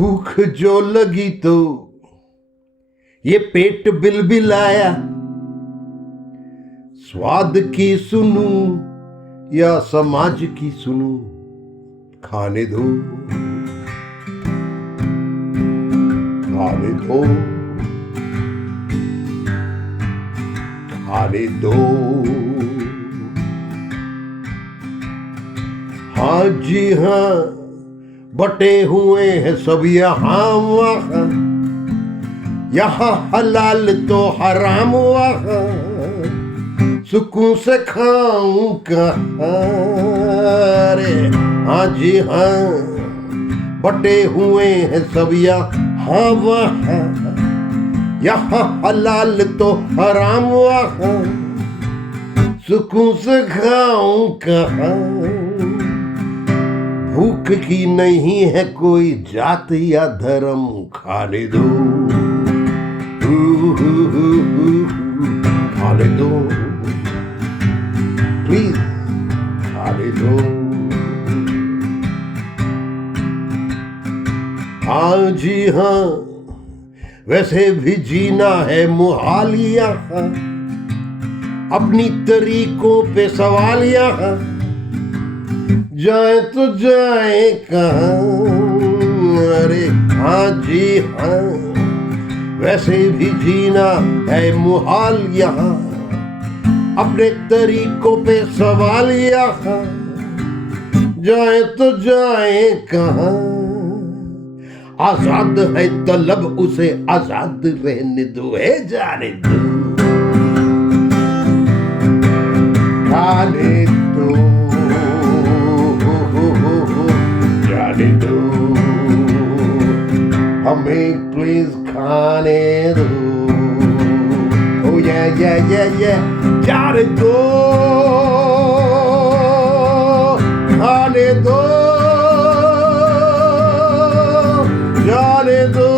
भूख जो लगी तो ये पेट बिलबिलाया, स्वाद की सुनूं या समाज की सुनूं, खाने दो खाने दो खाने दो। हाँ जी हाँ, बटे हुए हैं सब यहाँ वहाँ, यहाँ हलाल तो हराम वहाँ, सुकून से खाऊं कहाँ रे। हाँ जी हाँ, बटे हुए हैं सब यहाँ वहाँ, यहाँ हलाल तो हराम वहाँ, सुकून से खाऊं कहाँ। भूख की नहीं है कोई जात या धर्म, खाने दो खाने दो, प्लीज खाने दो। हाँ जी हाँ, वैसे भी जीना है मुहाल यहाँ, अपनी तरीकों पे सवाल यहाँ, जाए तो जाए कहाँ। अरे हाँ जी हाँ, वैसे भी जीना है मुहाल यहाँ, अपने तरीकों पे सवाल यहाँ, जाए तो जाए कहाँ। आजाद है तलब उसे आजाद रहने दो, है जाने दो खाने दो जाने दो, हमें प्लीज खाने दो। ओ या जाने दो खाने दो जाने दो,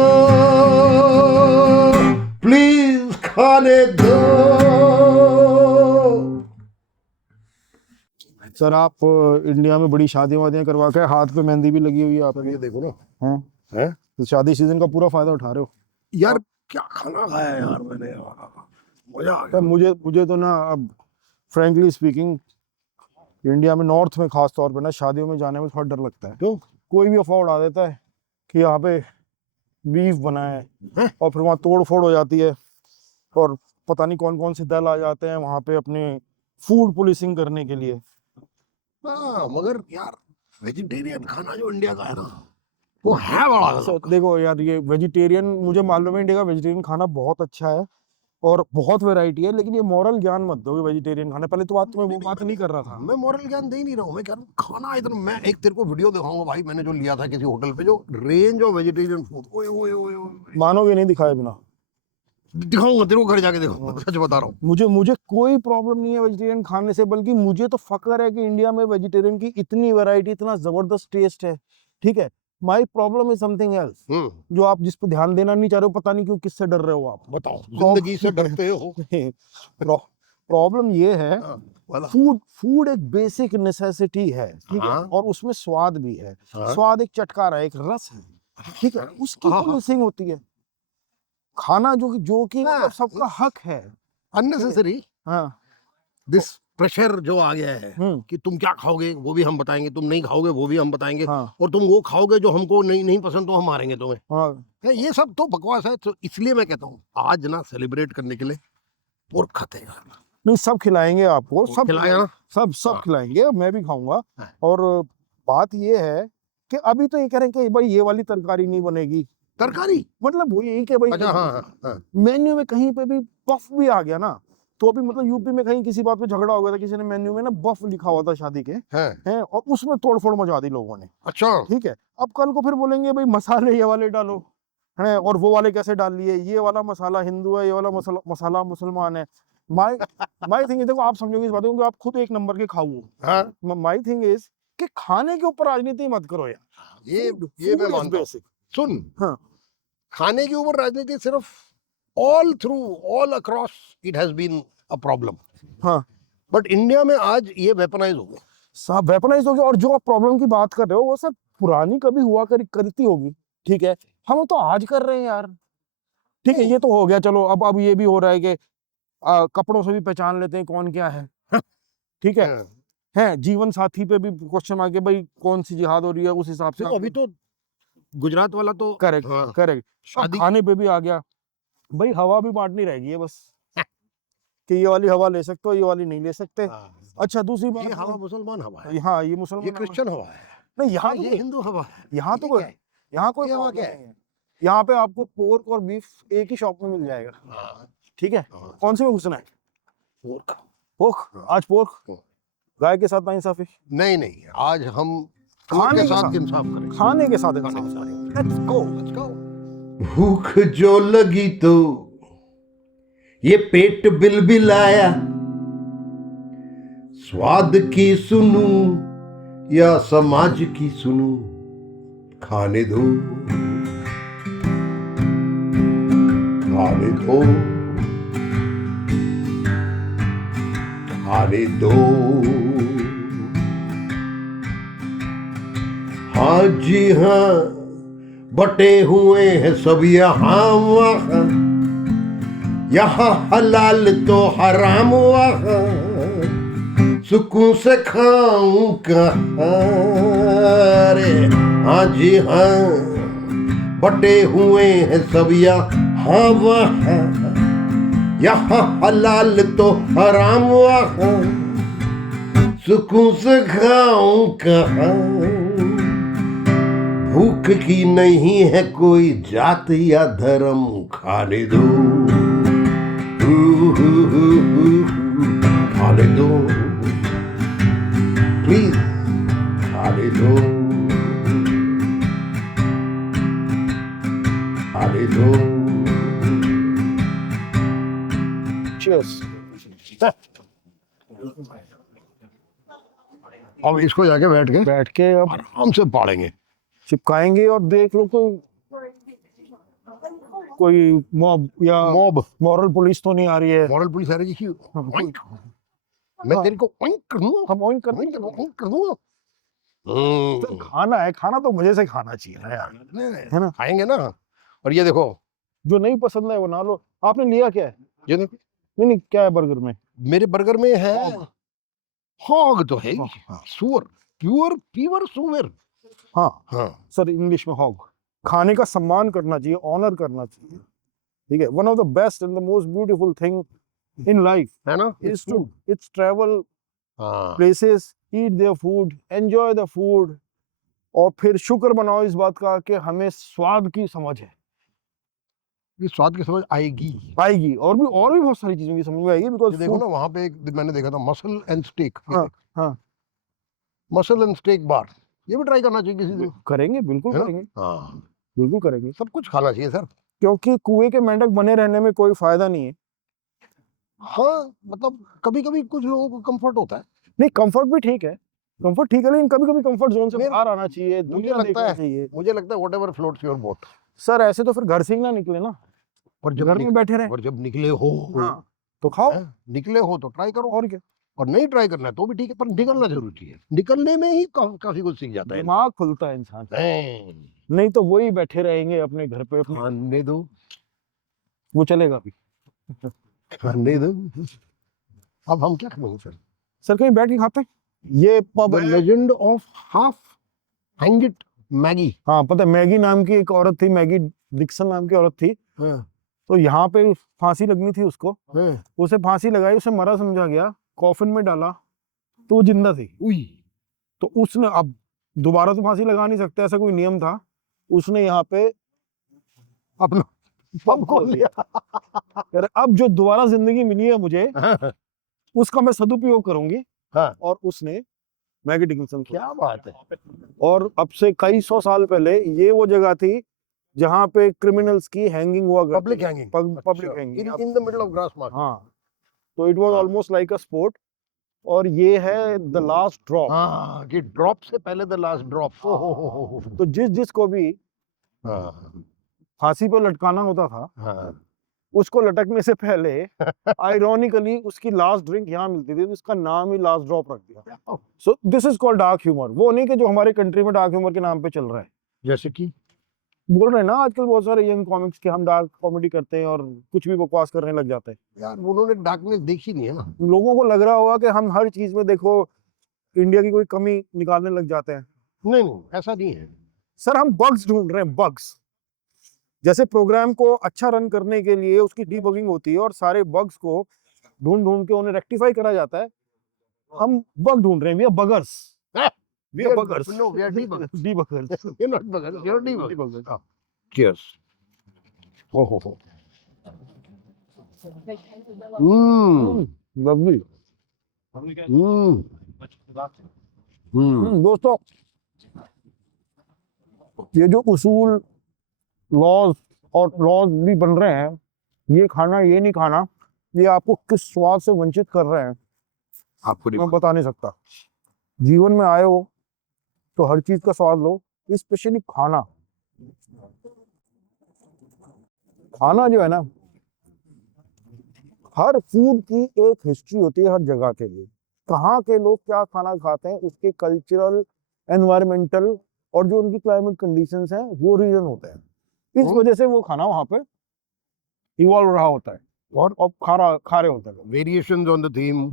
प्लीज खाने दो। सर आप इंडिया में बड़ी शादियां वादियां करवा के हाथ पे मेहंदी भी लगी हुई है आप, ये देखो ना। हाँ है तो शादी सीजन का पूरा फायदा उठा रहे हो यार, क्या खाना खाया यार मैंने, मजा आ सर। गया। मुझे तो ना अब फ्रेंकली स्पीकिंग इंडिया में नॉर्थ में खास तौर पे ना शादियों में जाने में थोड़ा डर लगता है। क्यों? कोई भी अफवाह उड़ा देता है कि यहाँ पे बीफ बना है और फिर वहाँ तोड़ फोड़ हो जाती है और पता नहीं कौन कौन से दल आ जाते हैं वहाँ पे अपने फूड पुलिसिंग करने के लिए। हाँ मगर यार, वेजिटेरियन खाना जो इंडिया का है ना, वो है बड़ा गजब का। देखो यार, ये वेजिटेरियन मुझे मालूम है इंडिया का वेजिटेरियन खाना बहुत अच्छा है और बहुत वैरायटी है, लेकिन ये मॉरल ज्ञान मत दो वेजिटेरियन खाना। पहले तो बात मैं वो बात नहीं कर रहा था। मैं मॉरल ज्ञान दे ही नहीं रहा हूँ, मैं कह रहा हूँ खाना इतना। मैं एक तेरे को वीडियो दिखाऊंगा भाई, मैंने जो लिया था किसी होटल पे, जो रेंज ऑफ वेजिटेरियन फूड, ओए ओए ओए ओए, मानोगे नहीं दिखाए बिना। दिखाऊंगा तेरे को, घर जाके देखो, सच बता रहा हूँ। मुझे कोई प्रॉब्लम नहीं है वेजिटेरियन खाने से, बल्कि मुझे तो फक्र है कि इंडिया में वेजिटेरियन की इतनी वैरायटी, इतना जबरदस्त टेस्ट है। ठीक है, my problem is something else, जो आप जिस पर ध्यान देना नहीं चाह रहे हो। पता नहीं क्यों, किससे डर रहे हो आप, बताओ। जिंदगी से डरते हो? प्रॉब्लम ये है, फूड एक बेसिक नेसेसिटी है, ठीक है, और उसमें स्वाद भी है। स्वाद एक चटकारा है, एक रस है, ठीक है, उसकी पुलिसिंग होती है। खाना जो कि मतलब सबका हक है। अननेसेसरी हाँ, दिस प्रेशर जो आ गया है कि तुम क्या खाओगे वो भी हम बताएंगे, तुम नहीं खाओगे वो भी हम बताएंगे, हाँ, और तुम वो खाओगे जो हमको नहीं पसंद तो हम मारेंगे तुम्हें। हाँ। ये सब तो बकवास है। तो इसलिए मैं कहता हूँ आज ना सेलिब्रेट करने के लिए पोर्क खाते हैं। नहीं, सब खिलाएंगे आपको, सब खिलाएगा ना, सब खिलाएंगे, मैं भी खाऊंगा। और बात ये है कि अभी तो ये कह रहे हैं कि भाई ये वाली तरकारी नहीं बनेगी। तरकारी मतलब वो यही कि भाई, अच्छा, हाँ। मेन्यू में कहीं पे भी बफ भी आ गया ना, तो अभी मतलब यूपी में कहीं किसी बात पे झगड़ा हो गया था, किसी ने मेन्यू में ना बफ लिखा हुआ था शादी के, हैं, और उसमें तोड़फोड़ मचा दी लोगों ने। अच्छा, ठीक है, अब कल को फिर बोलेंगे भाई मसाले ये वाले डालो, है, और वो वाले कैसे डाल लिए, ये वाला मसाला हिंदू है, ये वाला मसाला मुसलमान है। माई थिंग, देखो आप समझोगे इस बात को क्योंकि आप खुद एक नंबर के खाऊ हो। माई थिंग इज कि खाने के ऊपर राजनीति मत करो यार। ये मैं मानता हूं। सुन, हाँ, खाने के ऊपर राजनीति सिर्फ all across it has been a problem. हाँ, बट इंडिया में आज ये वेपनाइज हो गया, सब वेपनाइज हो गया। और जो आप प्रॉब्लम की बात कर रहे हो वो सब पुरानी कभी हुआ करती होगी। ठीक है, हम तो आज कर रहे हैं यार। ठीक है, ये तो हो गया, चलो अब ये भी हो रहा है कि कपड़ों से भी पहचान लेते हैं कौन क्या है। ठीक है, जीवन साथी पे भी क्वेश्चन आ गया, भाई कौन सी जिहाद हो रही है, उस हिसाब से तो अभी तो गुजरात वाला तो करेक्ट करेक्ट। शादी खाने पे भी आ गया, भाई हवा भी बांटनी रहेगी है बस, कि ये वाली हवा ले सकते हो, ये वाली नहीं ले सकते। अच्छा, दूसरी ये बात, हवा मुसलमान हवा है, हाँ ये ये मुसलमान क्रिश्चियन हवा है, नहीं, यहाँ ये हिंदू हवा है, यहाँ तो ये क्या है? यहाँ कोई ये हवा प्रॉब्लम क्या है? नहीं है। यहाँ पे आपको पोर्क और बीफ एक ही शॉप में मिल जाएगा। ठीक है, कौन से में घुसना है? पोर्क। पोर्क, आज पोर्क, गाय के साथ नाइंसाफी, नहीं नहीं, आज हम खाने के साथ इंसाफ करें, खाने के साथ खाने के इंसाफ। साथ। Let's go. Let's go. भूख जो लगी तो ये पेट बिलबिलाया, स्वाद की सुनूं या समाज की सुनूं, खाने दो खाने दो खाने दो। हाँ जी हाँ, बटे हुए हैं सब यहाँ वहाँ, यहाँ हलाल तो हराम वहाँ, सुकून से खाऊं कहाँ रे। हाँ जी हाँ, बटे हुए हैं सब यहाँ वहाँ, यहाँ हलाल तो हराम वहाँ, सुकून से खाऊं कहाँ। भूख की नहीं है कोई जात या धर्म, खाने दो खाने दो प्लीज, खाने दो खाने दो। चीयर्स। अब इसको जाके बैठ के अब आराम से पाड़ेंगे, चिपकाएंगे और देख लो कोई मॉब या मॉरल पुलिस तो नहीं आ रही है। मॉरल पुलिस आ रही है। ओइंक। मैं तेरे को ओइंक कर दूंगा, हम ऑइंक कर ओइंक कर दूंगा। तो खाना है, खाना तो मजे से खाना चाहिए ना यार, है ना? खाएंगे ना। और ये देखो, जो नहीं पसंद है वो ना लो। आपने लिया क्या है? ये देखो, नहीं क्या है बर्गर में? मेरे बर्गर में है हॉग तो है, हाँ। सुअर, प्योर सुअर। हाँ हाँ सर, इंग्लिश में हॉग। खाने का सम्मान करना चाहिए, ऑनर करना चाहिए। ठीक है, one of the best and the most beautiful thing in life है ना, is to it's travel हाँ places, eat their food, enjoy the food, और फिर शुक्र मनाओ इस बात का कि हमें स्वाद की समझ है। ये स्वाद की समझ आएगी आएगी, और भी बहुत सारी चीजों की समझ में आएगी, बिकॉज देखो ना, वहां पे एक मैंने देखा था मसल एंड स्टेक। हाँ मसल एंड स्टेक बार, ये भी ट्राई करना चाहिए किसी को। करेंगे, बिल्कुल करेंगे, हाँ, बिल्कुल करेंगे, सब कुछ खाना चाहिए सर। क्योंकि कुएं के मेंढक बने रहने में कोई फायदा नहीं है। हाँ, मतलब कभी कभी कुछ लोगों को कंफर्ट होता है। नहीं, कंफर्ट भी ठीक है, कंफर्ट ठीक है, लेकिन कभी कभी कंफर्ट जोन से मेरे- बाहर आना चाहिए, दुनिया देखना चाहिए। मुझे लगता है whatever floats your boat. Sir ऐसे तो फिर घर से ही ना निकले ना, और घर में बैठे रहे। और जब निकले हो, हाँ, तो खाओ, निकले हो तो ट्राई करो, और क्या। और नहीं ट्राई करना है तो भी ठीक है, पर निकलना जरूरी है। निकलने में ही काफी कुछ सीख जाता है। दिमाग खुलता है इंसान, हैं। नहीं तो वही बैठे रहेंगे अपने घर पे, खाने दो, वो चलेगा भी। खाने दो। अब हम क्या करेंगे सर? सर कहीं बैठ के खाते हैं, ये pub the legend of half hanged Maggi. हाँ पता है, मैगी नाम की एक औरत थी, मैगी डिक्सन नाम की औरत थी, तो यहाँ पे फांसी लगनी थी उसको, उसे फांसी लगाई, उसे मरा समझा गया, कॉफिन में डाला तो वो जिंदा थी। तो उसने, अब दोबारा तो फांसी लगा नहीं सकते, ऐसा कोई नियम था, उसने यहाँ पे अपना पब खोल लिया। यार अब जो दोबारा जिंदगी मिली है मुझे, उसका मैं सदुपयोग करूंगी। हाँ। और उसने मैगी डिकिंसन, क्या बात है। और अब से कई 100 साल पहले ये वो जगह थी जहाँ पे क्रिमिनल्स की हैंगिंग हुआ करती पब्लिक थी। Hanging, public hanging in the middle of grass market. हाँ, तो it was almost like a sport, और ये है द लास्ट ड्रॉप। हाँ, कि ड्रॉप से पहले द लास्ट ड्रॉप। तो जिसको भी फांसी पर लटकाना होता था, उसको लटकने से पहले आयरॉनिकली उसकी लास्ट ड्रिंक यहाँ मिलती थी, तो इसका नाम ही लास्ट ड्रॉप रख दिया। So this is called dark humour. वो नहीं कि जो हमारे कंट्री में डार्क ह्यूमर के नाम पे चल रहा है, जैसे कि बोल रहे हैं ना आजकल बहुत सारे यंग कॉमिक्स के हम डार्क कॉमेडी करते हैं और कुछ भी बकवास करने लग जाते हैं। यार उन्होंने डार्कनेस देखी नहीं है ना। लोगों को लग रहा होगा कि हम हर चीज में देखो इंडिया की कोई कमी निकालने लग जाते हैं। नहीं नहीं, ऐसा नहीं है सर, हम बग्स ढूंढ रहे हैं, बग्स। जैसे प्रोग्राम को अच्छा रन करने के लिए उसकी डीबगिंग होती है और सारे बग्स को ढूंढ ढूंढ के उन्हें रेक्टिफाई करा जाता है, हम बग ढूंढ रहे हैं। We are buggers, we are buggers. No, we are debuggers. Debuggers. You're not buggers, you're debuggers. Ah, cheers. Oh. Lovely. दोस्तों, ये जो उसूल, लॉज और लॉज भी बन रहे हैं, ये खाना ये नहीं खाना, ये आपको किस स्वाद से वंचित कर रहे हैं आपको मैं बता नहीं सकता। जीवन में आए हो तो हर चीज का स्वाद लो, स्पेशली खाना। खाना जो है ना, हर फूड की एक हिस्ट्री होती है हर जगह के लिए। कहाँ के लोग क्या खाना खाते हैं, उसके कल्चरल, एनवायरमेंटल और जो उनकी क्लाइमेट कंडीशंस हैं वो रीजन होते हैं। इस वजह से वो खाना वहां पे इवॉल्व रहा होता है और अब खा रहे होते हैं। Variations on the theme.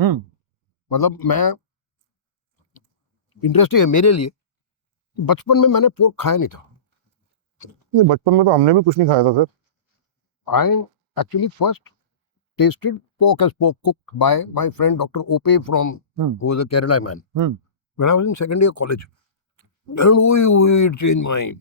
मतलब मैं, इंटरेस्टिंग है मेरे लिए, बचपन में मैंने पोर्क खाया नहीं था। नहीं, बचपन में तो हमने भी कुछ नहीं खाया था sir. I actually first tasted pork as pork cooked by my friend Dr. Ope from who was a Kerala man when I was in second year college. And it changed my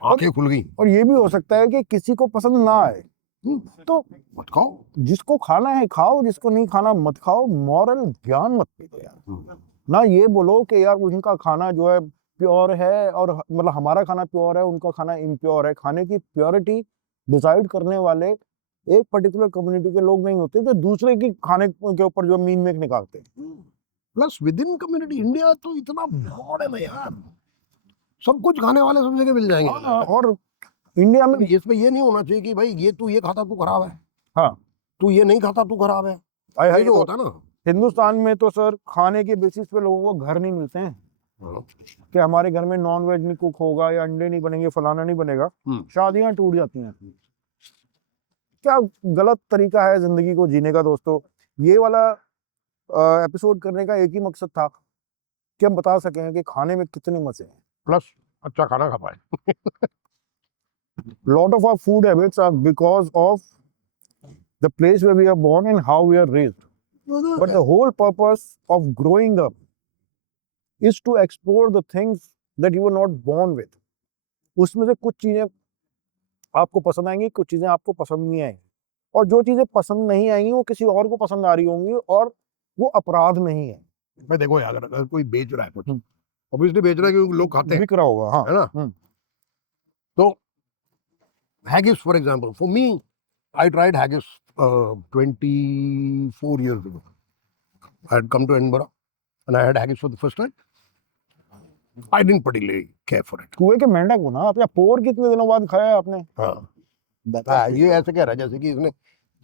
आंखें खुल गई। और ये भी हो सकता है कि किसी को पसंद ना आए तो मत खाओ, जिसको खाना है खाओ, जिसको नहीं खाना मत खाओ। मॉरल ज्ञान मत दो यार। ना ये बोलो कि यार उनका खाना जो है प्योर है और मतलब हमारा खाना प्योर है, उनका खाना इम्प्योर है। खाने की प्योरिटी डिसाइड करने वाले एक पर्टिकुलर कम्युनिटी के लोग नहीं होते जो दूसरे की खाने के ऊपर जो मीन मेक निकालते हैं। Plus with in community, India तो इतना ब्रॉड है ना यार, सब कुछ खाने वाले सब जगह मिल जाएंगे। और इंडिया में इसमें ये नहीं होना चाहिए कि भाई ये तू ये खाता तू खराब है, हाँ तू ये नहीं खाता तू खराब है। ये जो होता है ना हिंदुस्तान में, तो सर खाने के बेसिस पे लोगों को घर नहीं मिलते हैं कि हमारे घर में नॉन वेज नहीं कुक होगा या अंडे नहीं बनेंगे, फलाना नहीं बनेगा। शादियां टूट जाती हैं। क्या गलत तरीका है जिंदगी को जीने का। दोस्तों, ये वाला एपिसोड करने का एक ही मकसद था कि हम बता सकें कि खाने में कितने मजे हैं, प्लस अच्छा खाना खा पाए। lot of our food habits are because of the place where we are born and how we are raised. But the whole purpose of growing up is to explore the things that you were not born with. उसमें से कुछ चीजें आपको पसंद आएंगी, कुछ चीजें आपको पसंद नहीं आएंगी, और जो चीजें पसंद नहीं आएंगी वो किसी और को पसंद आ रही होंगी और वो अपराध नहीं है। मैं देखो यार, अगर कोई बेच रहा है कुछ, ऑब्वियसली बेच रहा है क्योंकि लोग खाते हैं, बिक रहा होगा, हाँ, है ना। तो haggis, for example, for me, I tried haggis 24 years ago. I had come to Edinburgh and I had haggis for the first time. I didn't particularly care for it. कुएं के मेंढक हो ना आप, या पोर कितने दिनों बाद खाया आपने? हाँ, ये ऐसे कह रहा है जैसे कि इसने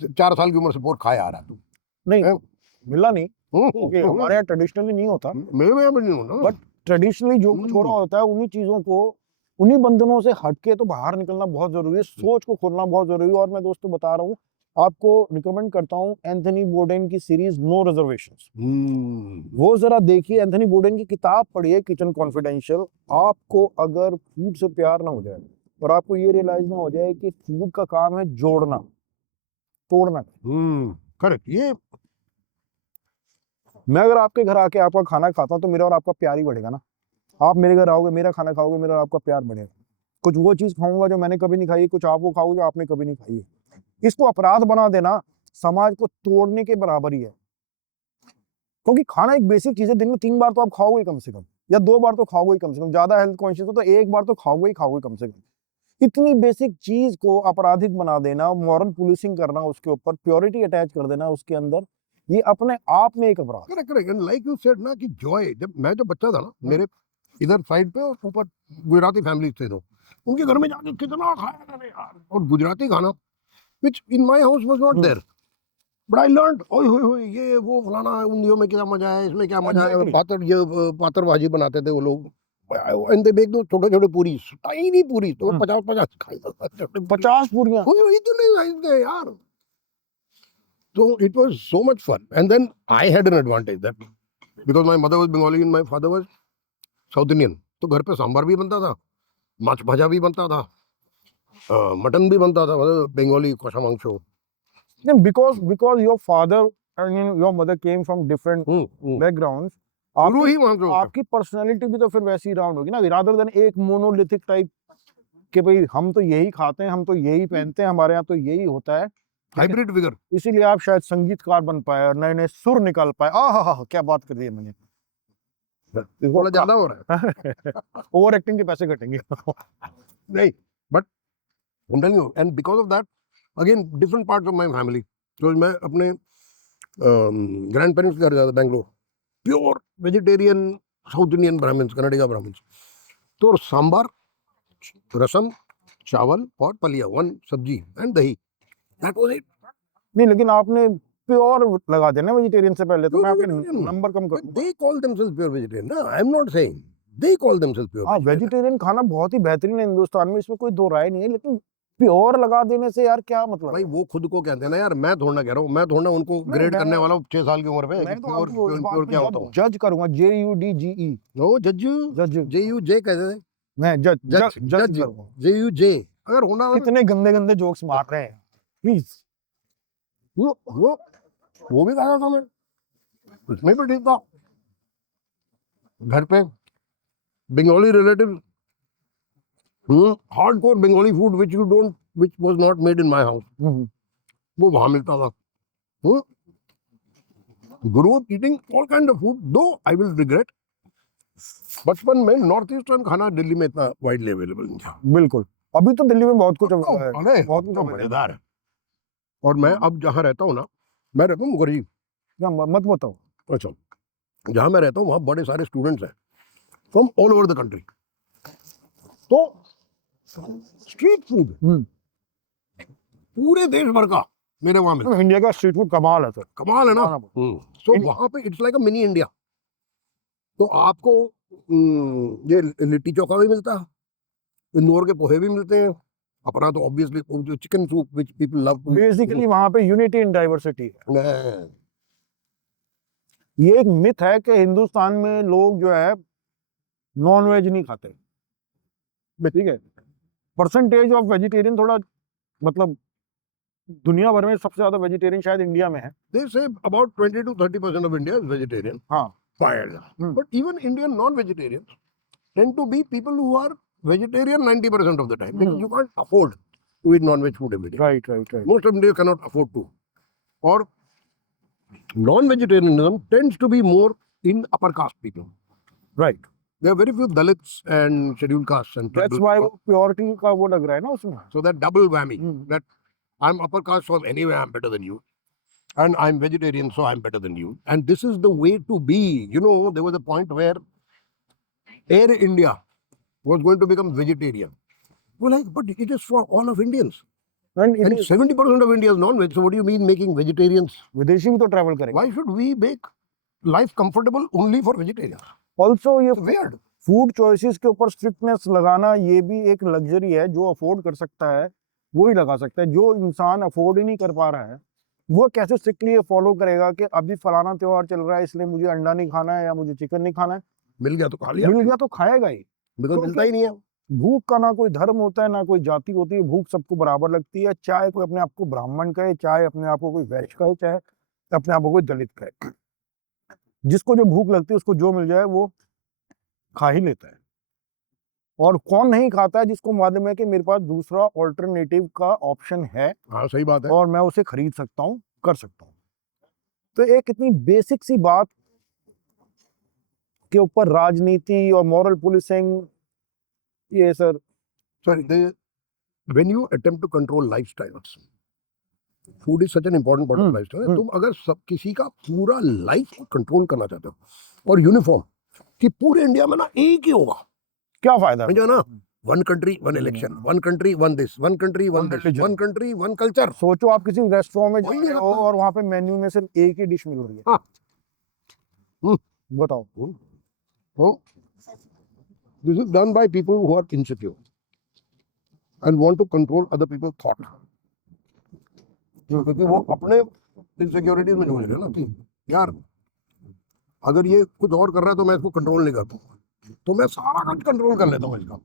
4 साल की उम्र से पोर खाया आ रहा है। तू नहीं, मिला नहीं। Okay, हमारे यहाँ ट्रेडिशनली नहीं होता, मेरे में नहीं होता। बट ट्रेडिशनली जो कुछ हो रहा होता है उन्हीं चीजों को, उन्हीं बंधनों से हटके तो बाहर निकलना बहुत जरूरी है, सोच को खोलना बहुत जरूरी है। और मैं दोस्तों बता रहा हूँ, आपको रिकमेंड करता हूँ एंथनी बोर्डेन की सीरीज नो रिजर्वेशंस। वो जरा देखिए, एंथनी बोर्डेन की किताब पढ़िए किचन कॉन्फिडेंशियल। आपको अगर फूड से प्यार ना हो जाए और आपको ये रियलाइज ना हो जाए कि फूड का काम है जोड़ना, तोड़ना। करेक्ट। ये मैं अगर आपके घर आके आपका खाना खाता हूँ तो मेरा और आपका प्यार ही बढ़ेगा ना। आप मेरे घर आओगे, मेरा खाना खाओगे, मेरा और आपका प्यार बढ़ेगा। कुछ वो चीज खाऊंगा जो मैंने कभी नहीं खाई, कुछ आप वो खाओगे जो आपने कभी नहीं खाई है। इसको अपराध बना देना समाज को तोड़ने के बराबर ही है, क्योंकि खाना एक बेसिक चीज है। दिन में 3 बार तो आप खाओगे कम से कम, या 2 बार तो खाओगे कम से कम। ज्यादा हेल्थ कॉन्शियस हो तो 1 बार तो खाओगे कम से कम। इतनी बेसिक चीज को आपराधिक बना देना, मॉरल पुलिसिंग करना, उसके ऊपर प्योरिटी अटैच कर देना उसके अंदर, ये अपने आप में एक अपराध। Correct. And like you said ना कि जॉय, जब मैं बच्चा था ना, मेरे इधर साइड पे और ऊपर गुजराती फैमिली थे, तो उनके घर में जाके कितना खाया मैंने यार। और गुजराती खाना which in my house was not there, but I learned, ओए होए होए ये वो फलाना, उंदियों में क्या मजा है, इसमें क्या मजा है। पातर, ये पातर भाजी बनाते थे वो लोग, एंड दे मेक दो छोटे-छोटे पूरी, टाइनी पूरी, तो 50-50 खाएगा। 50 पूरियां। कोई इतने खाए थे यार। So it was so much fun. And then I had an advantage that because my mother was Bengali and my father was South Indian, तो घर पे सांभर भी बनता था, माछ भाजा भी बनता था, मटन भी बनता था, मतलब बंगाली कषा मांस। Because your father and your mother came from different backgrounds, शुरू ही आपकी वहां से होता। आपकी पर्सनालिटी भी तो फिर वैसी राउंड होगी ना, रादर देन एक मोनोलिथिक टाइप कि भाई हम तो यही खाते हैं, हम तो यही पहनते हैं, हमारे यहाँ तो यही होता है। Hybrid figure. इसीलिए आप शायद संगीतकार बन पाए और नए नए सुर निकाल पाए। आहा, क्या बात कर दी है मैंने। थोड़ा ज्यादा हो रहा है। ओवर एक्टिंग के पैसे कटेंगे। नहीं, but I'm telling you, and because of that, again, different parts of my family. तो मैं अपने ग्रैंड पेरेंट्स के घर जाता Bangalore, pure vegetarian South Indian Brahmins, Kannadiga Brahmins. तो सांबर, रसम, चावल और पलिया, वन सब्जी एंड दही, दैट वाज इट। नहीं, लेकिन आपने प्योर लगा देना वेजिटेरियन से पहले, तो मैं आपके नंबर कम करूंगा। They call themselves pure vegetarian. No, I'm not saying. They call themselves pure हाँ, vegetarian. वेजिटेरियन खाना बहुत ही बेहतरीन है हिंदुस्तान में, इसमें कोई दो राय नहीं है, लेकिन प्योर लगा देने से यार क्या मतलब भाई है? वो खुद को कहते हैं ना यार, मैं थोड़ा ना कह रहा हूँ, मैं थोड़ा उनको ग्रेड करने वाला हूँ 6 साल की उम्र पे, मैं तो प्योर आपको इस बात प्योर पे क्या होता हूँ। जज करूंगा, JUDGE। नो जज्जू, जज, JUJ कहते थे, मैं जज जज जज करूंगा। JUJ अगर होना हो। कितने गंदे गंदे जोक्स मार रहे हैं, प्लीज। वो भी खाया था मैं, उसमें भी ठीक था। घर पे Bengali relative, hardcore Bengali food which was not made in my house, वो वहां मिलता था। grew up eating all kind of food, though I will regret बचपन में नॉर्थ ईस्टर्न खाना दिल्ली में इतना वाइडली अवेलेबल नहीं था। बिल्कुल, अभी तो दिल्ली में बहुत कुछ अरे बहुत कुछ मजेदार है। और मैं अब जहाँ रहता हूँ ना, मैं रहता हूँ मुखर्जी। मत बताओ। अच्छा, जहाँ मैं रहता हूँ वहाँ बड़े सारे स्टूडेंट्स हैं from all over the country. तो स्ट्रीट फूड पूरे देश भर का मेरे वहाँ मिलता है। इंडिया का स्ट्रीट फूड कमाल है सर, कमाल है ना। तो वहाँ पे it's like a mini India. तो आपको ये लिट्टी चोखा भी मिलता है, इंदौर के पोहे भी मिलते हैं, अपना तो ऑब्वियसली जो chicken soup which people love. Basically वहाँ पे यूनिटी इन डाइवर्सिटी है। ये एक मिथ है कि हिंदुस्तान में लोग जो है नॉन वेज नहीं खाते, ठीक है। परसेंटेज ऑफ वेजिटेरियन थोड़ा, मतलब दुनिया भर में सबसे ज्यादा वेजिटेरियन शायद इंडिया में है। They say about 20 to 30% of India is vegetarian. हाँ, But even Indian non-vegetarians tend to be people who are vegetarian 90% of the time, because you can't afford to eat non-veg food every day. right. Most of India cannot afford to. Or non-vegetarianism tends to be more in upper caste people. Right. There are very few Dalits and scheduled castes and That's why वो purity का वो लग रहा है ना उसमें। so that double whammy, that I'm upper caste, so anyway I'm better than you, and I'm vegetarian, so I'm better than you, and this is the way to be. You know, there was a point where Air India was going to become vegetarian. We're like, but it is for all of Indians, And and 70% of India is non-veg. So what do you mean making vegetarians? विदेशी भी तो travel करेंगे। Why should we make life comfortable only for vegetarians? Also ये Weird. Food choices के ऊपर strictness लगाना ये भी एक लग्जरी है। जो अफोर्ड कर सकता है वो ही लगा सकता है, जो इंसान अफोर्ड ही नहीं कर पा रहा है वो कैसे स्ट्रिक्टली फॉलो करेगा कि अभी फलाना त्योहार चल रहा है इसलिए मुझे अंडा नहीं खाना है या मुझे चिकन नहीं खाना है। मिल गया तो खा लिया, मिल गया तो खाएगा ही, बिकॉज मिलता ही नहीं है। भूख का ना कोई धर्म होता है ना कोई जाति होती है, भूख सबको बराबर लगती है, चाहे कोई अपने आप को ब्राह्मण कहे, चाहे अपने आप को कोई वैश्य कहे, चाहे अपने आप को कोई दलित कहे। जिसको जो भूख लगती है उसको जो मिल जाए वो खा ही लेता है। और कौन नहीं खाता है जिसको मालूम है कि मेरे पास दूसरा ऑल्टरनेटिव का ऑप्शन है। हाँ सही बात है। और मैं उसे खरीद सकता हूँ, कर सकता हूँ। तो एक इतनी बेसिक सी बात के ऊपर राजनीति और मॉरल पुलिसिंग, ये sir Sorry, when you attempt to control lifestyles, food is such an important part of lifestyle. तुम अगर सब किसी का पूरा लाइफ को कंट्रोल करना चाहते हो और यूनिफॉर्म कि पूरे इंडिया में ना एक ही होगा, क्या फायदा? समझो ना, one country one election, one country one this, one country one this, one country one culture. सोचो आप किसी रेस्टोरेंट में जा रहे हो और वहां पे मेन्यू में सिर्फ एक ही डिश मिल रही है। हाँ। बताओ। तो This is done by people who are insecure and want to control other people's thought. क्योंकि वो अपने इनसिक्योरिटीज में झूझ रहे हैं ना कि यार अगर ये कुछ और कर रहा है तो मैं इसको कंट्रोल नहीं कर पाऊंगा, तो मैं सारा कुछ कंट्रोल कर लेता हूँ इसका।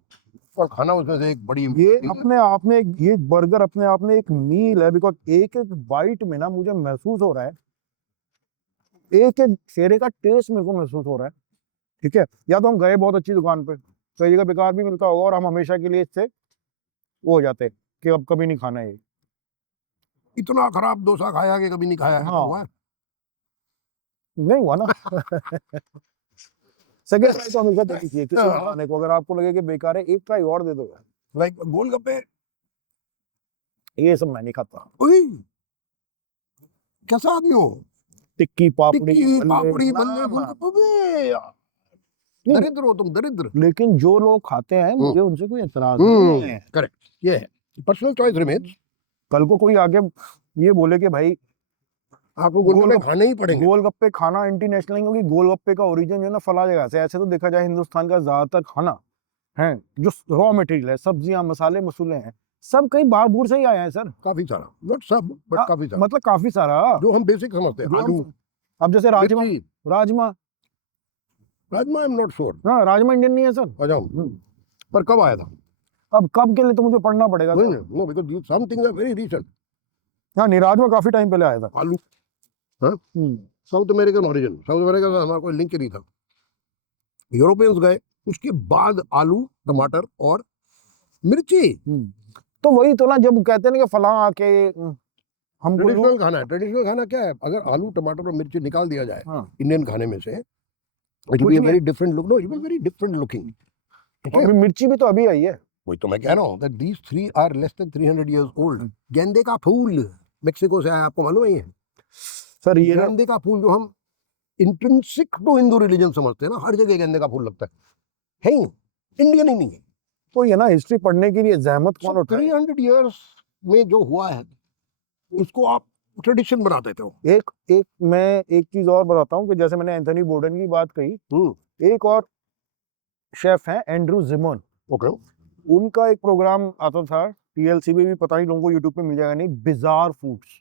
और खाना उसमें से एक बड़ी ये अपने आप में ये बर्गर अपने आप में एक मील है, बिकॉज एक एक बाइट में ना मुझे महसूस हो रहा है, एक एक शेरे का टेस्ट मेरे को महसूस हो रहा है। ठीक है, या तो हम गए बहुत अच्छी दुकान पे, कई जगह बेकार भी मिलता होगा और हम हमेशा के लिए इससे वो हो जाते कि अब कभी नहीं खाना है ये। इतना खराब डोसा खाया कि कभी नहीं खाया है। हाँ। हुआ है? नहीं हुआ ना। सेकंड ट्राई तो हमेशा देनी चाहिए किसी भी खाने को, अगर आपको लगे कि बेकार है एक ट्राई और दे दो। लाइक गोलगप्पे, ये सब मैं नहीं खाता। ओए कैसा आदमी हो? टिक्की पापड़ी टिक्की पापड़ी ना, बल्ले ना। गोलगप्पे, अबे यार, नहीं। दरिद्र हो तुम, दरिद्र। लेकिन जो लोग खाते हैं मुझे उनसे कोई एतराज नहीं है। करेक्ट, ये है पर्सनल चॉइस रिमेन्स। कल को कोई आगे ये बोले कि भाई आपको गोलगप्पे खाने ही पड़ेंगे। गोलगप्पे खाना इंटरनेशनल नहीं, क्योंकि गोलगप्पे का ओरिजिन जो है ना फला जगह से। ऐसे तो देखा जाए हिंदुस्तान का ज्यादातर खाना है जो रॉ मटेरियल है, सब्जियां मसाले मसूले हैं, सब कहीं बाहर बूर से ही आए हैं सर। काफी सारा, नॉट सब बट काफी सारा, मतलब काफी सारा जो हम बेसिक समझते हैं। जो आलू, अब जैसे राजमा, मिर्ची, rajma rajma I am not sure. हाँ राजमा इंडियन नहीं है सर। आ जाओ, पर कब आया था? अब कब के लिए तो मुझे पढ़ना पड़ेगा नहीं sir. No, because some things are very recent. हाँ नहीं, राजमा काफी टाइम पहले आया था। आलू, हाँ, south American origin, south America से हमारा कोई लिंक ही नहीं था। यूरोपियंस गए, उसके बाद आलू, टमाटर और मिर्ची। तो वही तो ना, जब कहते हैं ना कि फला आके हमको ट्रेडिशनल खाना है। ट्रेडिशनल खाना क्या है? अगर आलू टमाटर और मिर्ची निकाल दिया जाए इंडियन खाने में से, it will be a very different look. No, it will be very different looking. और मिर्ची भी तो अभी आई है। वही तो मैं कह रहा हूँ that these three are less than 300 years old. गेंदे का फूल मेक्सिको से आया, आपको मालूम है? ये सर ये गेंदे का फूल जो हम इंट्रिंसिक टू हिंदू रिलीजन समझते हैं ना, हर जगह गेंदे का फूल लगता है ही इंडियन ही नहीं है। तो ये ना हिस्ट्री पढ़ने के लिए जहमत कौन उठाए? 300 इयर्स में जो हुआ है उसको आप ट्रेडिशन बना देते हो। मैं एक चीज और बताता हूँ कि जैसे मैंने एंथनी बोर्डन की बात कही, एक और शेफ है एंड्रू जिमोन। ओके, उनका एक प्रोग्राम आता था टीएलसी में भी, पता नहीं लोगों को यूट्यूब पे मिल जाएगा नहीं, बिजार फूड्स।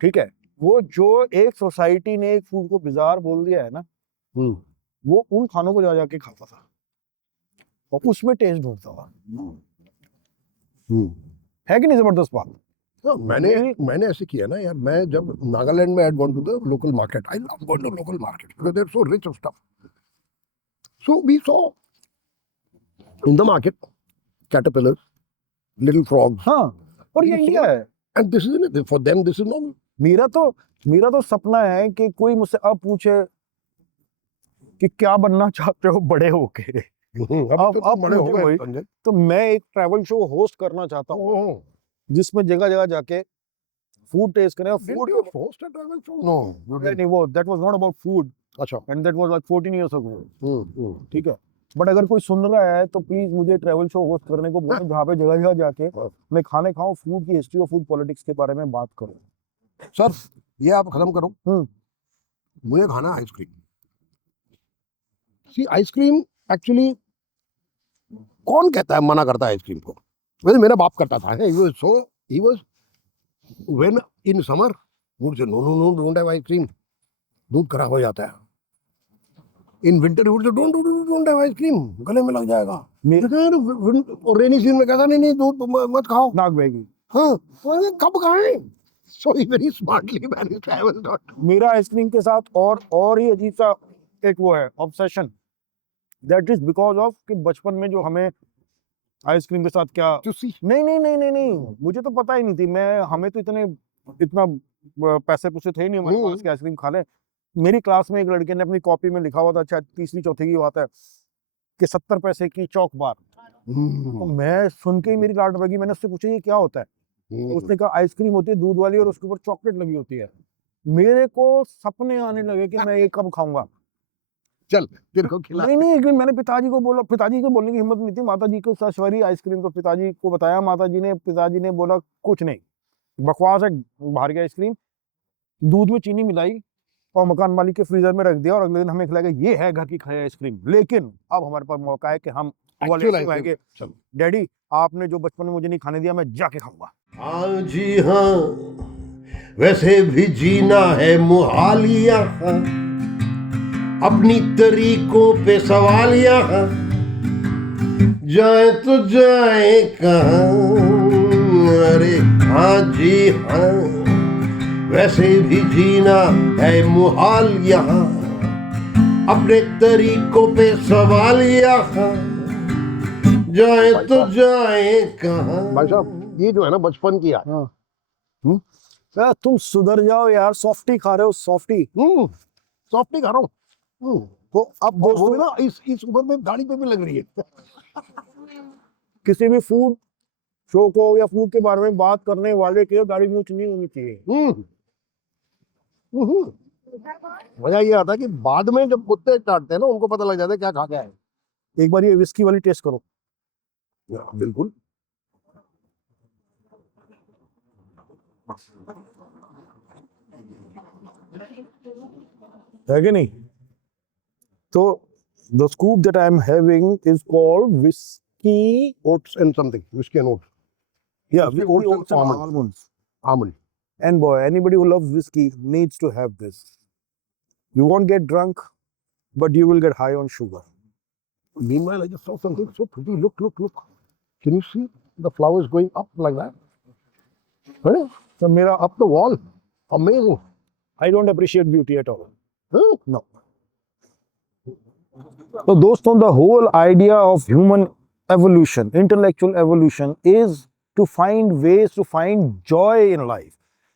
ठीक है, वो जो एक सोसाइटी ने एक फूड को बिजार बोल दिया है ना, वो उन खानों को जा जाके खाता था और उसमें टेस्ट ढूंढता था। है कि नहीं जबरदस्त बात? मैंने ऐसे किया ना यार। मैं जब नागालैंड में I gone to the local market, I love going to local market because they are so rich of stuff. So we saw in the market caterpillars, little frogs. हाँ, और ये इंडिया है and this is for them, this is normal. मेरा तो सपना है कि कोई मुझसे अब पूछे कि क्या बनना चाहते हो बड़े होके। अब बड़े हो गए संजय। तो मैं एक ट्रैवल शो होस्ट करना चाहता हूँ जिसमें जगह जगह जाके फूड टेस्ट करें। Food host a travel show? No, नहीं, वो that was not about food. अच्छा, and that was like 14 years ago. ठीक है, बट अगर कोई सुन रहा है तो प्लीज मुझे ट्रैवल शो होस्ट करने को बोलें जहाँ पे जगह जगह जाके मैं खाने खाऊं, फूड की हिस्ट्री और फूड पॉलिटिक्स के बारे में बात करूं। सर ये आप खत्म करो, मुझे खाना आइसक्रीम। सी आइसक्रीम एक्चुअली कौन कहता है मना करता है आइसक्रीम को? वैसे मेरा बाप करता था। he was when in summer would say no don't have ice-cream, दूध खराब हो जाता है। In winter would say don't have ice-cream, गले में लग जाएगा। और रेनी सीजन में कहता नहीं दूध मत खाओ, नाक बहेगी। हाँ, कब खाएं? So he very smartly managed travel not. मेरा आइसक्रीम के साथ और ही अजीब सा एक वो है obsession, that is because of कि बचपन में जो हमें आइसक्रीम के साथ क्या नहीं, मुझे तो पता ही नहीं थी। हमें तो इतना पैसे पूसे थे नहीं हमारे पास कि आइसक्रीम खा लें। मेरी क्लास में एक लड़के ने अपनी कॉपी में लिखा हुआ था, अच्छा तीसरी चौथी की बात है, कि 70 पैसे की चौक बार। तो मैं सुन के ही मेरी लाट बगी। मैंने उससे पूछा ये क्या होता है? उसने कहा आइसक्रीम होती है दूध वाली और उसके ऊपर चॉकलेट लगी होती है। मेरे को सपने आने लगे कि मैं ये कब खाऊंगा। चल तेरे को खिला। नहीं, एक दिन मैंने पिताजी को बोला, पिताजी को बोलने की हिम्मत नहीं थी। माता जी को सशवरी आइसक्रीम तो पिताजी को बताया, पिताजी ने बोला कुछ नहीं, बकवास है बाहर की आइसक्रीम। दूध में चीनी मिलाई और मकान मालिक के फ्रीजर में रख दिया और अगले दिन हमें खिलाएगा, ये है घर की खाई आइसक्रीम। लेकिन अब हमारे पास मौका है कि हम वो वाले Actual आइसक्रीम ice cream. खाएंगे। चलो। डैडी आपने जो बचपन में मुझे नहीं खाने दिया, मैं जाके खाऊंगा। हाँ जी हाँ, वैसे भी जीना है मुहाल यहाँ, अपनी तरीकों पे सवाल यहाँ, जाए तो जाए कहाँ। अरे हाँ जी हाँ, वैसे भी जीना है मुहाल यहाँ, अपने तरीकों पे सवाल यहाँ, जाए तो जाए कहाँ। भाई साहब ये जो है ना बचपन की याद। हाँ। यार तुम सुधर जाओ यार, सॉफ्टी खा रहे हो सॉफ्टी। सॉफ्टी खा रहा हूँ। तो अब वो दोस्तों भी ना इस उम्र में गाड़ी पे भी लग रही है। किसी भी फूड शो को या फूड के बारे में बात करने वाले के गाड़ी न्यूज नहीं होनी चाहिए। मजा ये आता है कि बाद में जब कुत्ते काटते हैं ना उनको पता लग जाता है क्या खा के आए। एक बार ये विस्की वाली टेस्ट करो। बिल्कुल। है कि नहीं? तो the scoop that I am having is called whiskey Oats and something, whiskey and oats, yeah Whiskey, whiskey, oats and oats and almonds. almonds. almond. And boy, anybody who loves whiskey needs to have this. You won't get drunk, but you will get high on sugar. Meanwhile, I just saw something so pretty. Look. Can you see the flowers going up like that? Right? So मेरा Up the wall. Amazing. I don't appreciate beauty at all. Huh? No. So दोस्तों, the whole idea of human evolution, intellectual evolution, is to find ways to find joy in life.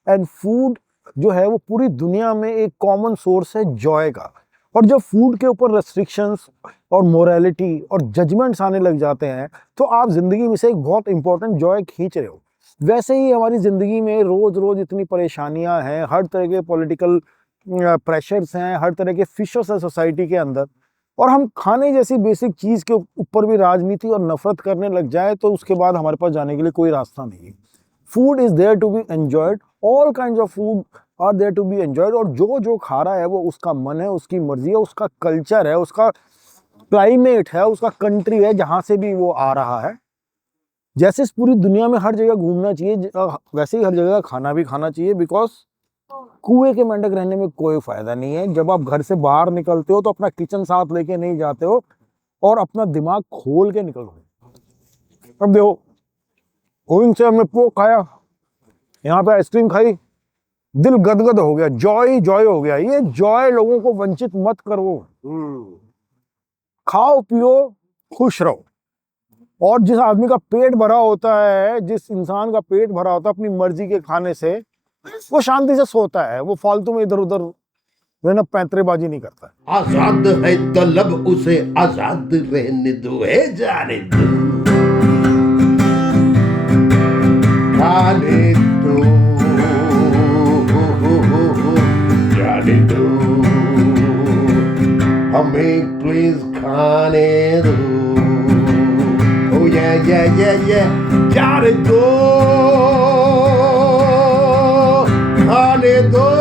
And food जो है वो पूरी दुनिया में एक common source है Joy का। और जब फूड के ऊपर रेस्ट्रिक्शंस और मोरालिटी और जजमेंट्स आने लग जाते हैं तो आप जिंदगी में से एक बहुत इंपॉर्टेंट जॉय खींच रहे हो। वैसे ही हमारी ज़िंदगी में रोज़ रोज़ इतनी परेशानियां हैं, हर तरह के पॉलिटिकल प्रेशर्स हैं, हर तरह के फिशर्स है सोसाइटी के अंदर, और हम खाने जैसी बेसिक चीज़ के ऊपर भी राजनीति और नफरत करने लग जाए तो उसके बाद हमारे पास जाने के लिए कोई रास्ता नहीं है। Food is there to be enjoyed, all kind of food are there to be enjoyed. और जो खा रहा है वो उसका मन है, उसकी मर्जी है, उसका कल्चर है, उसका क्लाइमेट है, उसका कंट्री है जहाँ से भी वो आ रहा है। जैसे इस पूरी दुनिया में हर जगह घूमना चाहिए, वैसे ही हर जगह खाना भी खाना चाहिए। बिकॉज कुएं के मेंढक रहने में कोई फायदा नहीं है। जब आप घर से बाहर निकलते हो तो अपना किचन साथ लेके नहीं जाते हो और अपना दिमाग खोल के निकलो। अब देखो, ओविंग से हमने पोक खाया, यहाँ पे आइसक्रीम खाई, दिल गदगद हो गया, जॉय हो गया। ये जॉय लोगों को वंचित मत करो। खाओ पियो खुश रहो। और जिस आदमी का पेट भरा होता है, जिस इंसान का पेट भरा होता है अपनी मर्जी के खाने से, वो शांति से सोता है, वो फालतू में इधर उधर ना पैंतरेबाजी नहीं करता है। आजाद है तलब, उसे आजाद रहने दो, है जाने दो, खाने दो, जाने दो, हमें प्लीज खाने दो। Oh yeah, जाने दो, खाने दो।